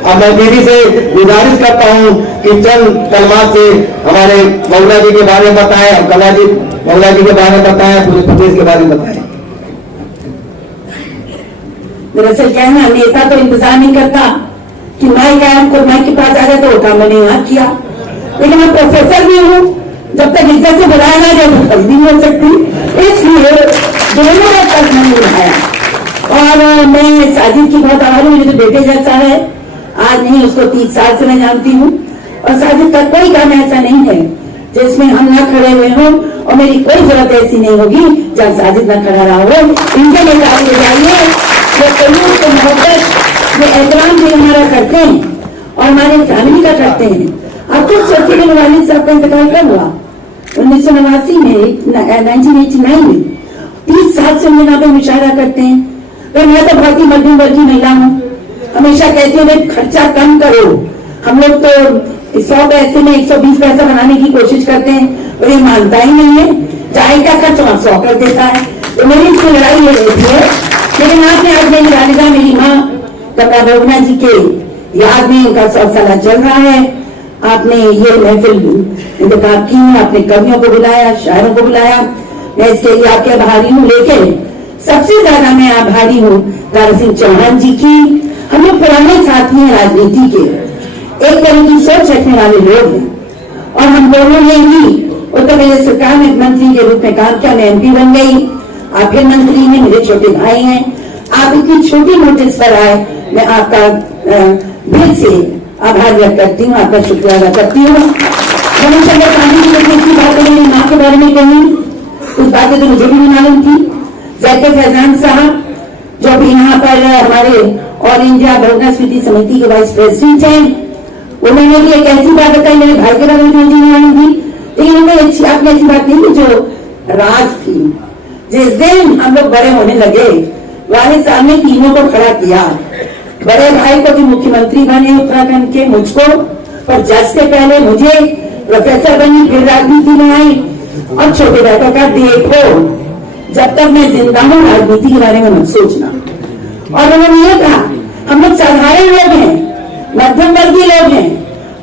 अब मैं दीदी से गुजारिश करता हूँ कि चंद कलमात से हमारे मौला जी के बारे में बताएं, और मौला जी के बारे में बताएं, पूरे प्रदेश के बारे में बताएं। दरअसल क्या है ना, नेता तो इंतजार नहीं करता कि माइक आया हमको माइक के पास आ जाए तो काम मैंने यहाँ किया, लेकिन मैं प्रोफेसर भी हूँ, जब तक इज्जत से बुलाया ना जाए तो खरीद नहीं हो सकती, इसलिए दोनों ने तक नहीं उठाया। और मैं साजिद की बहुत आभारी हूँ, मुझे तो बेटे जैसा है, आज नहीं उसको 30 साल से मैं जानती हूँ, और साजिद का कोई काम ऐसा नहीं है जिसमें हम ना खड़े हुए हों, और मेरी कोई जरूरत ऐसी नहीं होगी जहाँ साजिद ना खड़ा रहा हो। इनके लिए आगे जाइए, ये कलूर को मोहब्बत, ये एहतराम भी हमारा करते हैं और हमारे फैमिली का करते हैं। आप खुद सोचिए, मेरे वालिद साहब का इंतकाल कब हुआ? 1989 में, 1989 में। 30 साल से हम यहाँ पे मुशायरा करते हैं। पर मैं तो बहुत ही मध्यम वर्गीय महिला हूँ, हमेशा कहती हूँ खर्चा कम करो। हम लोग तो 100 पैसे में 120 पैसा बनाने की कोशिश करते हैं, और ये मानता ही नहीं है, चाय का खर्च 100 कर देता है। तो मेरी इसकी लड़ाई ये रहती है, लेकिन आपने आज मेरी वालिदा, मेरी माँ कमला बहुगुणा जी के याद में उनका 100 साल चल रहा है, आपने ये महफिल इंतखाब की, आपने कवियों को बुलाया, शायरों को बुलाया, मैं इसके लिए आपके आभारी हूँ। लेकिन सबसे ज्यादा मैं आभारी हूँ दारा सिंह चौहान जी की। हम लोग पुराने साथी हैं राजनीति के, एक तरह की सोच रखने वाले लोग हैं, और हम दोनों ने ही उत्तर प्रदेश सरकार में मंत्री के रूप में काम किया। मैं MP बन गई, आप फिर मंत्री हैं, मेरे छोटे भाई हैं, आप इतनी छोटी नोटिस पर आए, मैं आपका दिल से आभार व्यक्त करती हूँ, आपका शुक्रिया अदा करती हूँ। की बात मेरी माँ के बारे में कही, कुछ बातें तो मुझे भी नहीं मालूम थी। जैके फैजान साहब जो भी यहाँ पर हमारे ऑल इंडिया बहुगुणा स्मृति समिति के वाइस प्रेसिडेंट हैं, उन्होंने भी एक ऐसी बात बताई मेरे भाई के बारे में मुझे नहीं मालूम थी, लेकिन उन्होंने आपने ऐसी बात नहीं जो राज थी। जिस दिन हम लोग बड़े होने लगे, वालिद साहब ने तीनों को खड़ा किया, बड़े भाई को भी मुख्यमंत्री बने उत्तराखंड के, मुझको, और जज से पहले मुझे, प्रोफेसर बनी, फिर राजनीति में आई, और छोटे भाई को कहा देखो जब तक मैं जिंदा हूँ राजनीति के बारे में मत सोचना। और उन्होंने ये कहा हम लोग साधारण लोग हैं, मध्यम वर्गीय लोग हैं,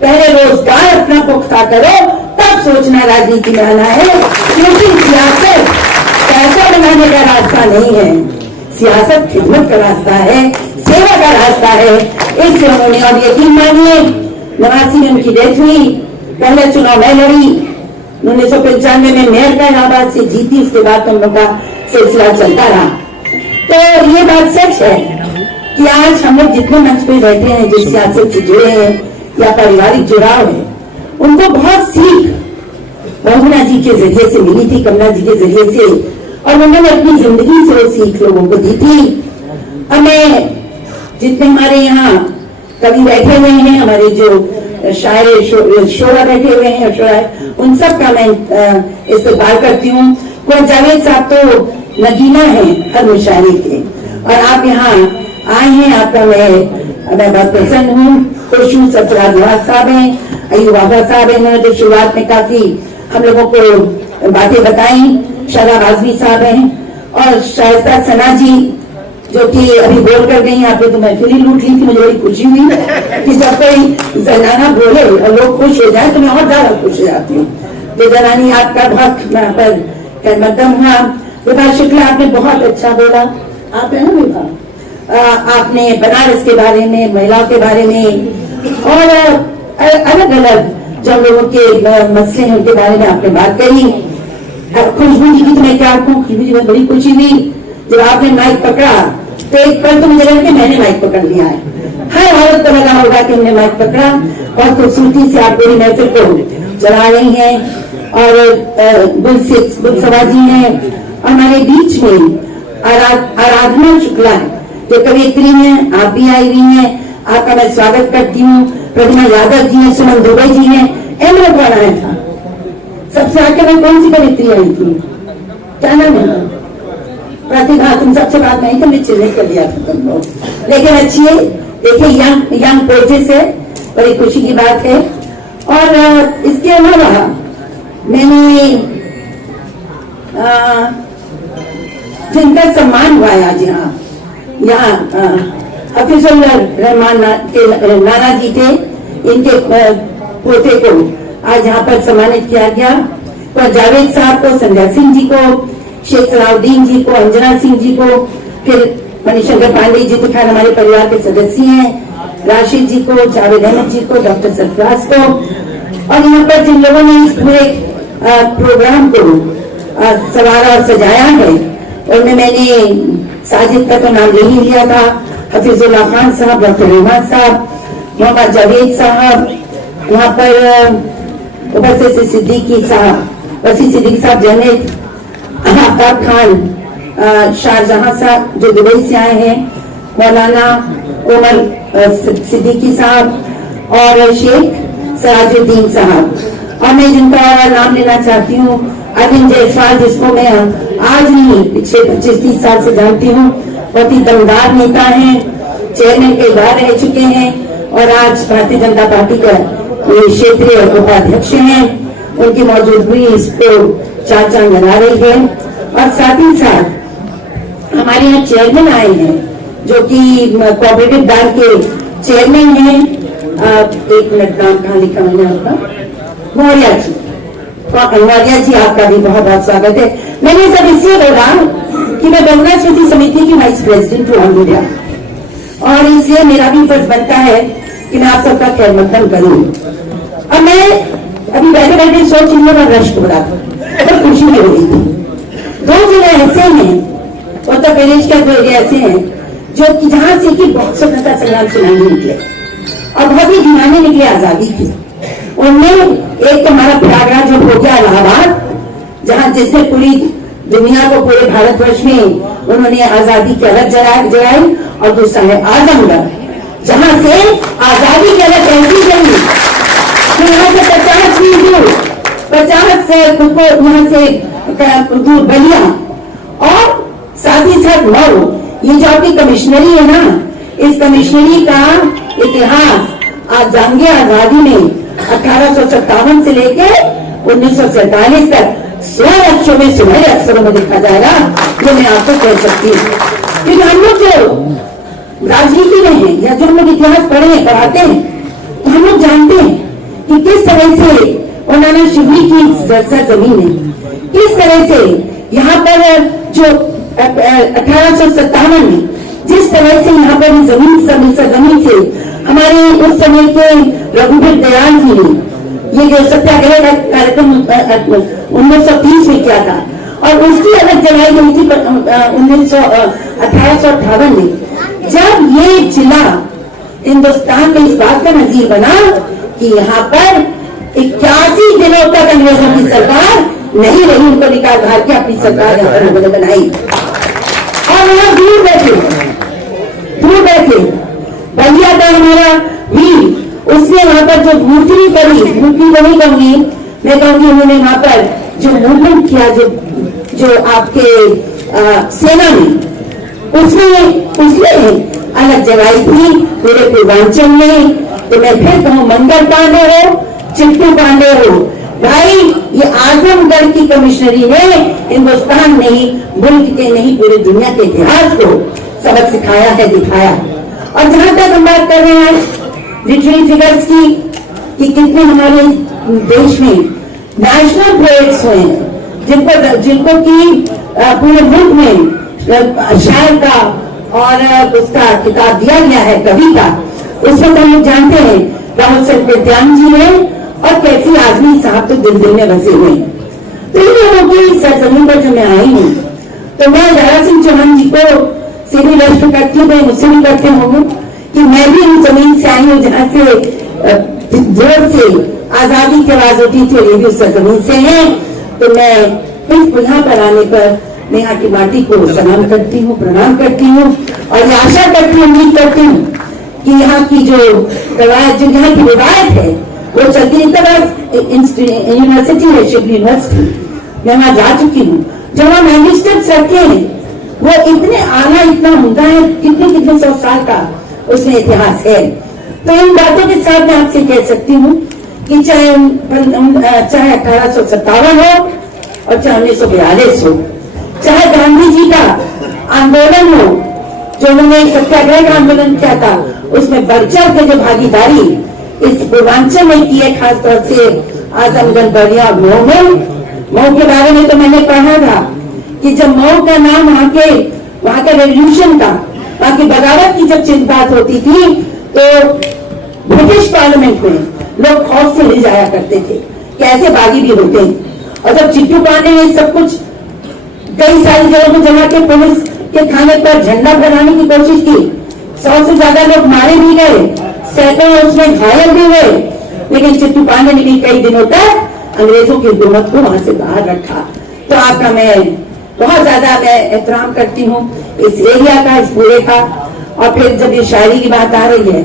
पहले रोजगार अपना पुख्ता करो तब सोचना राजनीति में आना है, क्योंकि सियासत पैसा बनाने का रास्ता नहीं है, सियासत खिदमत का रास्ता है, सेवा का रास्ता है। इससे उन्होंने, और यकीन मानिए 89 में उनकी डेथ हुई, पहले चुनाव मैं लड़ी, 1995 में मेयर का इलाहाबाद से जीती, उसके बाद हम लोग का सिलसिला चलता रहा। तो ये बात सच है कि आज हम लोग जितने मंच पे बैठे हैं, जो सियासत से जुड़े हैं या पारिवारिक जुड़ाव है, उनको बहुत सीख बहुगुणा जी के जरिए से मिली थी, कमला जी के जरिए से, और उन्होंने अपनी जिंदगी से वो सीख लोगों को दी थी। हमें जितने हमारे यहाँ कवि बैठे हुए हैं, हमारे जो शायर शोरा बैठे हुए हैं, उन सब का मैं इस्तेमाल करती हूँ। जावेद साहब तो नगीना है हर मुशायरे के, और आप यहाँ आए हैं, आपका मैं बहुत प्रसन्न हूँ, खुश हूँ। सरफराज नवाज साहब हैं, अयूब आगा साहब हैं, उन्होंने जो शुरुआत में काफी हम लोगों को बातें बताई, शादाब आजमी साहब हैं, और शाइस्ता सना जी जो कि अभी बोल कर गई। यहाँ पे तो महफिल ही लूट ली थी, मुझे बड़ी खुशी हुई कि जब कोई जनाना बोले और लोग खुश हो जाए तो मैं और ज्यादा खुश हो जाती हूँ। तो जनानी आपका बहुत यहाँ पर मकदम हुआ। विभा शुक्ला आपने बहुत अच्छा बोला, आप है ना विभा, आपने बनारस के बारे में, महिलाओं के बारे में, और अलग अलग जो लोगों के मसले हैं उनके बारे में आपने बात करी। खुशबू जी की तो मैं क्या कहूँ, खुशबू जी बड़ी खुशी हुई जब आपने माइक पकड़ा, तो एक पल तो मुझे लगा कि मैंने माइक पकड़ लिया है। हर औरत को लगा होगा कि हमने माइक पकड़ा, और खूबसूरती से आप पूरी महफिल को चला रही हैं। और गुल सवा जी हैं, हमारे बीच में आराधना शुक्ला है जो कवियत्री हैं, आप भी आई हुई हैं, आपका मैं स्वागत करती हूँ। प्रतिमा यादव जी हैं, सुमन दुबे जी हैं, एमरो कौन आया था सबसे आगे में, कौन सी कवियत्री आई थी, क्या नाम है, प्रतिभा, तुम सबसे बात नहीं तो मैं चिन्हित कर दिया था तुम लोग, लेकिन अच्छी है। देखिए यंग पोएट्स है, बड़ी खुशी की बात है। और इसके अलावा मैंने जिनका सम्मान हुआ है आज यहाँ हफीजुल रहमान के नाना जी थे, इनके पोते को आज यहाँ पर सम्मानित किया गया। तो जावेद साहब को, संध्या सिंह जी को, शेख सलाउद्दीन जी को, अंजना सिंह जी को, फिर मणिशंकर पांडे जी तो खैर हमारे परिवार के सदस्य हैं, राशिद जी को, जावेद अहमद जी को, डॉक्टर सरफराज को, और यहाँ पर जिन लोगों ने इस पूरे प्रोग्राम को सवारा और सजाया है, उनमें मैंने साजिद का तो नाम ले ही लिया था, हफीजुल्लाह खान साहब, डॉक्टर रहमान साहब, मोहम्मद जावेद साहब, यहाँ पर वसी सिद्दीकी साहब, जनेद आफ्ताब खान, शाहजहां साहब जो दुबई से आए हैं, मौलाना उमर सिद्दीकी साहब और शेख सराजुद्दीन साहब। और मैं जिनका नाम लेना चाहती हूँ, अरविंद जायसवाल, जिसको मैं आज नहीं पिछले 25-30 साल से जानती हूँ, बहुत ही दमदार नेता हैं, चेयरमैन कई बार रह चुके हैं और आज भारतीय जनता पार्टी का क्षेत्रीय उपाध्यक्ष हैं। उनकी मौजूदगी इसको चार चांद लगा रही है। और साथ ही साथ हमारे यहाँ चेयरमैन आए हैं जो कि कोऑपरेटिव बैंक के चेयरमैन हैं। एक मिनट, नाम कहाँ लिखा मैंने आपका, मौर्या जी। मौर्या जी, आपका भी बहुत बहुत स्वागत है। मैंने सब इसलिए बोला कि मैं बहुना स्मृति समिति की वाइस प्रेसिडेंट हूँ ऑल इंडिया, और इसलिए मेरा भी फर्ज बनता है कि मैं आप सबका खैर मकदम करूँ। अब मैं अभी बैठे बैठे सोच रही हूँ, रश हो रहा था, तो खुशी हो रही थी। 2 जिले ऐसे हैं, उत्तर प्रदेश के 2 एरिया ऐसे हैं जो कि जहां से कि बहुत स्वतंत्रता संग्राम सेनानी निकले और बहुत ही दीवाने निकले आजादी की। उनमें एक तो हमारा प्रयागराज जो हो गया इलाहाबाद, जहां जिसने पूरी दुनिया को, पूरे भारतवर्ष में उन्होंने आजादी की अलग जगाई, और दूसरा है आजमगढ़, जहां से आजादी की अलग ऐसी जमी कि यहाँ से 50 मील दूर, 50 यहाँ से दूर बलिया, और साथ ही साथ मऊ। ये जो आपकी कमिश्नरी है ना, इस कमिश्नरी का इतिहास आज जांगे आजादी में 1857 से लेकर 1947 तक स्वर्ण अक्षरों में, सुनहरे अक्षरों में लिखा जाएगा, ये मैं आपको कह सकती हूँ। क्योंकि हम लोग जो राजनीति में हैं या जो हम लोग इतिहास पढ़ाते हैं, तो हम लोग जानते हैं कि किस तरह से उन्होंने शिवली की जमीन है, किस तरह से यहाँ पर जो 1857 में जिस तरह से यहाँ पर जमीन से हमारे उस समय के रघुवीर दयाल जी ने ये जो सत्याग्रह का कार्यक्रम 1930 में किया था, और उसकी अलग जलाई गई थी 1858 में, जब ये जिला हिंदुस्तान में इस बात का नजीर बना कि यहाँ पर 81 दिनों तक अंग्रेजों की सरकार नहीं रही, उनको निकाल बाहर के अपनी सरकार यहाँ पर बनाई, और वहां दूर बैठे बलिया का हमारा वीर, उसने वहां पर जो मूर्ति करी, मूर्ति को नहीं कहूंगी, मैं कहूंगी उन्होंने वहां पर जो मूवमेंट किया, जो आपके सेना में, उसने अलग जगाई थी पूरे पूर्वांचल में। तो मैं फिर कहूँ, मंगल पांडे हो, चिट्टू पांडे हो, भाई ये आजमगढ़ की कमिश्नरी ने हिंदुस्तान नहीं, मुल्क के नहीं, पूरी दुनिया के इतिहास को सबक सिखाया है, दिखाया। और जहां तक हम बात कर रहे हैं लिटरेरी फिगर्स की, कि कितने हमारे देश में नेशनल पोएट्स हुए हैं, जिनको की पूरे मुल्क में शायर का और उसका किताब दिया गया है, कवि का। उस वक्त हम लोग जानते हैं राहुल सर जी हैं, और कैफी आजमी साहब तो दिल में बसे हुए हैं। तो इन लोगों की सरजमीन पर जो मैं आई हूँ, तो मैं दारा सिंह चौहान जी को से भी प्रश्न करती हूँ, मुझसे भी करते होंगे कि मैं भी उन जमीन से आई हूँ जहाँ से जोर से आजादी की आवाज उठी थी, और ये भी उस सरजमीन से है। तो मैं इस यहाँ पर आने पर मैं यहाँ की माटी को सलाम करती हूँ, प्रणाम करती हूँ, और ये आशा करती हूँ, उम्मीद करती हूँ कि यहाँ की जो रवायत, जो यहाँ की रिवायत है, वो चलती है। यूनिवर्सिटी है, शिवली यूनिवर्सिटी, मैं वहां जा चुकी हूँ। जब वहां मैन्युस्क्रिप्ट्स रखे हैं, वो इतने आला, इतना उम्दा है, कितने 100 साल का उसमें इतिहास है। तो इन बातों के साथ मैं आपसे कह सकती हूँ कि चाहे 1857 हो और चाहे 1942 हो, चाहे गांधी जी का आंदोलन हो जो उन्होंने सत्याग्रह का आंदोलन किया था, उसमें बढ़ चढ़ के जो भागीदारी इस पूर्वांचल में की है, खासतौर से आजमगढ़, बलिया, मऊ में। मऊ के बारे में तो मैंने पढ़ा था कि जब मऊ का नाम वहां के रेवोल्यूशन का, वहां की बगावत की जब बात होती थी, तो ब्रिटिश पार्लियामेंट में लोग खौफ से ले जाया करते थे कि ऐसे बागी भी होते हैं। और जब चिट्टू पांडे ने सब कुछ कई सारी जगहों को जमा के पुलिस के थाने पर झंडा फहराने की कोशिश की, 100 से ज्यादा लोग मारे भी गए, सैकड़ों उसमें घायल भी हुए, लेकिन चिट्टू पांडे ने भी कई दिनों तक अंग्रेजों की हुकूमत को वहां से बाहर रखा। तो आपका मैं बहुत ज्यादा मैं एहतराम करती हूँ इस एरिया का, इस पूरे का। और फिर जब ये शायरी की बात आ रही है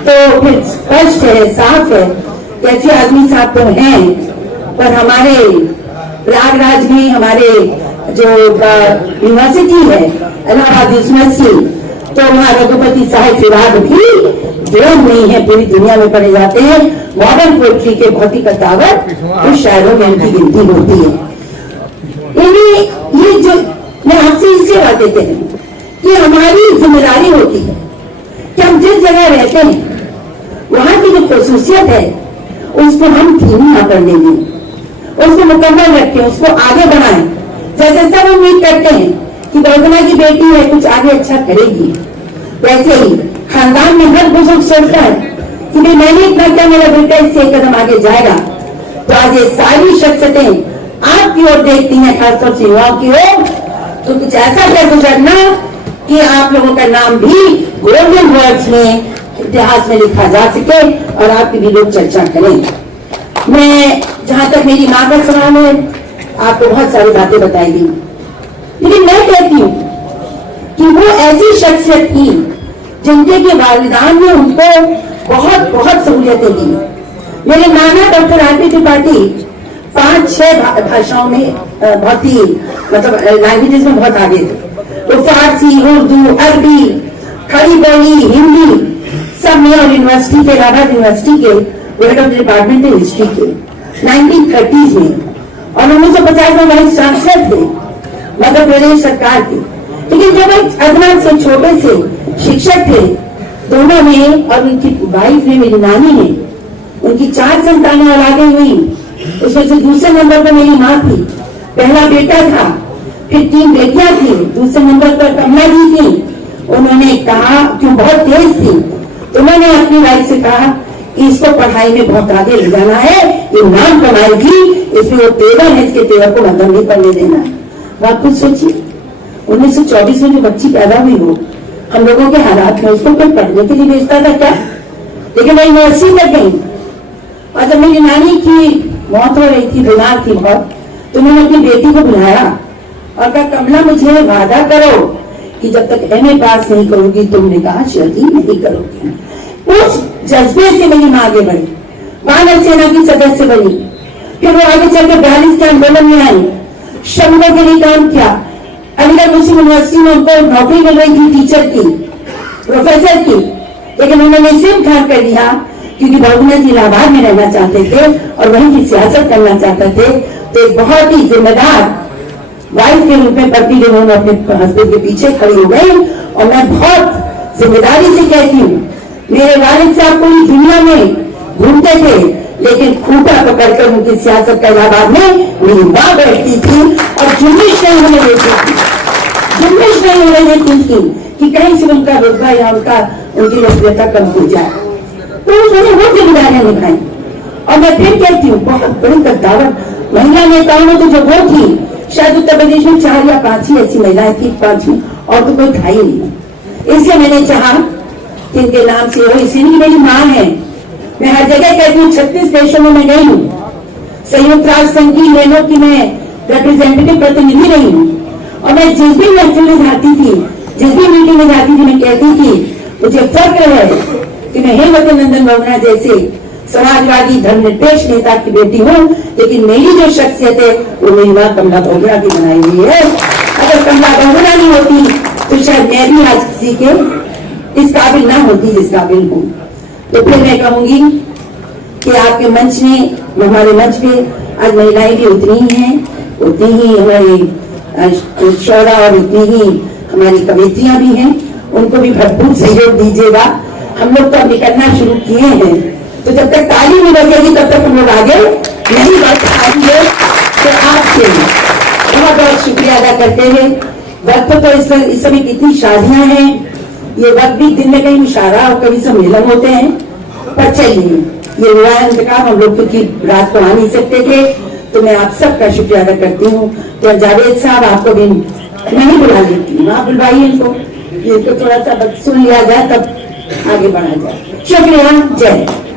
तो फिर स्पष्ट है, साफ है, कैसे आदमी साहब तो हैं, पर हमारे प्रयागराज में हमारे जो यूनिवर्सिटी है, इलाहाबाद यूनिवर्सिटी, तो वहाँ रघुपति साहिब फिलहाल भी देव नहीं है, पूरी दुनिया में पढ़े जाते हैं। मॉडर्न पोएट्री के बहुत ही कद्दावर कुछ शायरों में उनकी गिनती होती है। ये जो मैं आपसे इससे बात कहते हैं कि हमारी जिम्मेदारी होती है कि हम जिस जगह रहते हैं वहां की जो खसूसियत है उसको हम धीमी ना करने दें, उसको मुकम्मल रखें, उसको आगे बढ़ाएं। जैसे सब उम्मीद करते हैं कि बहुगुणा की बेटी है, कुछ आगे अच्छा करेगी, वैसे ही खानदान में हर बुजुर्ग सोचता है कि भाई मैंने इतना किया, मेरा बेटा इससे एक कदम आगे जाएगा। तो आज ये सारी शख्सियतें आपकी ओर देखती हैं, खासतौर से युवाओं की ओर, तो कुछ ऐसा कर गुजरना कि आप लोगों का नाम भी गोल्डन वर्ड्स में इतिहास में लिखा जा सके और आपकी भी लोग चर्चा करें। मैं जहां तक मेरी मां का सवाल है, आपको बहुत सारी बातें बताई दी, लेकिन मैं कहती हूँ कि वो ऐसी शख्सियत थी जिनके के वालिदान ने उनको बहुत बहुत सहूलियतें दी। मेरे नाना डॉक्टर आर.पी. त्रिपाठी 5-6 भाषाओं में बहुत ही मतलब लैंग्वेजेस में बहुत आगे थे। तो फारसी, उर्दू, अरबी, खड़ी बोली, हिंदी सब में, और यूनिवर्सिटी के इलाहाबाद यूनिवर्सिटी के हेड ऑफ डिपार्टमेंट हिस्ट्री के 1930s में, और 1950 में वाइस चांसलर थे मध्य प्रदेश सरकार के। लेकिन जब एक अदनान से छोटे से शिक्षक थे, दोनों ने और उनकी वाइफ ने, मेरी नानी ने, उनकी 4 संतानें औलादें हुई, उसमें से दूसरे नंबर पर मेरी माँ थी, पहला बेटा था, फिर 3 बेटियां थी, दूसरे नंबर पर कमला जी थी। उन्होंने कहा कि बहुत तेज थी, तो उन्होंने अपनी वाइफ से कहा कि इसको पढ़ाई में बहुत आगे ले जाना है, ये नाम कमाएगी, इसमें वो तेवर है, इसके तेवर को बंधन नहीं पड़ने देना। आप खुद सोचिए 1924 में जो बच्ची पैदा हुई हो, हम लोगों के हालात में उसको कोई पढ़ने के लिए भेजता था क्या? लेकिन मैं यूनिवर्सिटी तक गई, और जब मेरी नानी की मौत हो रही थी, बीमार थी बहुत, तो मैंने अपनी बेटी को बुलाया और कहा, कमला मुझे वादा करो कि जब तक MA पास नहीं करोगी, तुमने कहा शादी नहीं करोगी। उस जज्बे से मेरी माँ आगे बढ़ी, वानर सेना की सदस्य बनी, फिर वो आगे चलकर 42 के आंदोलन में आई, श्रमिकों के लिए काम किया। अलीगढ़ मुस्लिम यूनिवर्सिटी में उनको नौकरी मिल रही थी टीचर की, प्रोफेसर की, लेकिन उन्होंने सिर्फ खान कर दिया क्योंकि बहुगुणा जी इलाहाबाद में रहना चाहते थे और वहीं की सियासत करना चाहते थे। तो एक बहुत ही जिम्मेदार वाइफ के रूप में पति जो उन्होंने अपने हस्बैंड के पीछे खड़ी हो गई। और मैं बहुत जिम्मेदारी से कहती हूँ, मेरे वालिद साहब पूरी दुनिया में घूमते थे, लेकिन खूंटा पकड़कर उनकी सियासत का इलाहाबाद में मेरी माँ बैठती थी और जुम्बिश नहीं होने देती थी, जुम्बिश नहीं होने देती थी कि कहीं से उनका रुतबा या उनकी लोकप्रियता कम हो जाए। तो उन्होंने वो जिम्मेदारियां निभाई। और मैं फिर कहती हूँ, बहुत बड़ी कद्दावर महिला नेताओं में तो जो वो थी, शायद उत्तर प्रदेश में 4 या 5 ही ऐसी महिलाएं थी, 5 में, और तो कोई था ही नहीं। इसलिए मैंने चाहा कि इनके नाम से हो, इसीलिए मेरी माँ है। मैं हर जगह कहती हूँ, 36 देशों में मैं गई हूँ, संयुक्त राष्ट्र संघ की लेनो की मैं रिप्रेजेंटेटिव प्रतिनिधि रही हूँ, और मैं जिस भी महफिल में जाती थी, जिस भी मीटिंग में जाती थी, मैं कहती थी मुझे फक्र है कि मैं हेमवती नंदन बहुगुणा जैसे समाजवादी धर्मनिरपेक्ष नेता की बेटी हूँ, लेकिन मेरी जो शख्सियत है वो मेरी माँ कमला बहुगुणा की बनाई हुई है। अगर कमला बहुगुणा नहीं होती तो शायद मैं भी आज किसी के इस काबिल ना होती जिस काबिल हूँ। तो फिर मैं कहूंगी कि आपके मंच में, हमारे मंच पे आज महिलाएं भी उतनी ही हैं, उतनी ही हमारे शौरा और उतनी ही हमारी कवियत्रियां भी हैं, उनको भी भरपूर सहयोग दीजिएगा। हम लोग तो अब निकलना शुरू किए हैं, तो जब तक ताली नहीं बजेगी तब तक हम लोग आगे नहीं बढ़ पाएंगे। तो आपसे बहुत बहुत शुक्रिया अदा करते हुए, वक्त तो इस समय कितनी शादियां हैं, ये वक्त भी दिन में कहीं मुशारा और कभी सम्मेलन होते हैं, पर चलिए ये हुआ है इंतकाम। हम लोग क्योंकि रात को आ नहीं सकते थे, तो मैं आप सबका शुक्रिया अदा करती हूँ। तो जावेद साहब आपको भी नहीं बुला लेती हूँ, आप बुलवाइए इनको, ये तो थोड़ा सा सुन लिया जाए तब आगे बढ़ा जाए। शुक्रिया, जय हिंद।